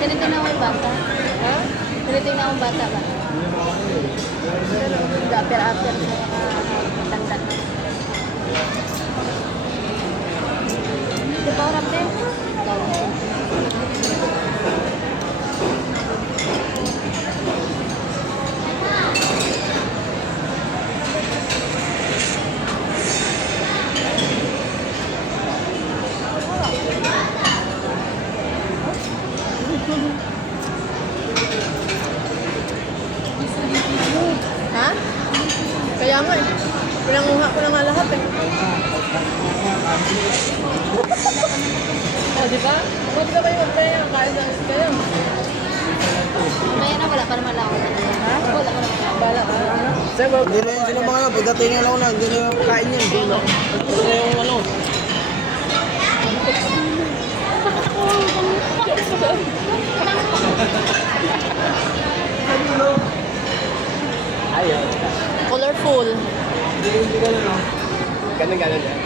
Tinitingnan mo yung bata? Ha? Tinitingnan mo yung bata ba? Pero upper sa mga matanda. Di ba orap din? Ha? Kaya nga eh. Pinanguha ko na nga lahat eh. O, di ba? Huwag na kayo magkaya. Kain na kayo. Mamaya na wala pa naman ako. Ha? Wala pa naman ako. Bala ka. Sir, Hindi na yun sila mga pagdating na lang na, hindi na yung pagkain yun. Ito na yung ano. colorful. Ganun yan.